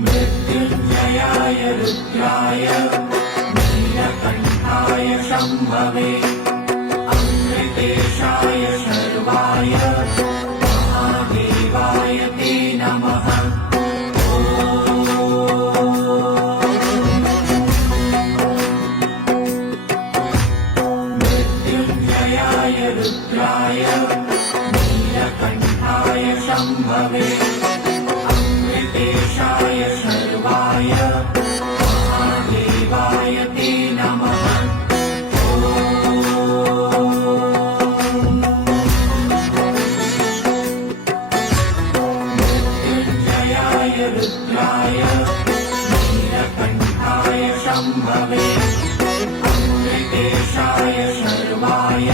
मृत्युञ्जयाय रुद्राय नीलकण्ठाय शम्भवे अमृतेशाय शर्वाय महादेवाय ते नमः। मृत्युञ्जयाय रुद्राय नीलकण्ठाय शम्भवे अमृतेशाय शर्वाय महादेवाय ते नमः। मृत्युञ्जयाय रुद्राय नीलकण्ठाय शम्भवे अमृतेशाय शर्वाय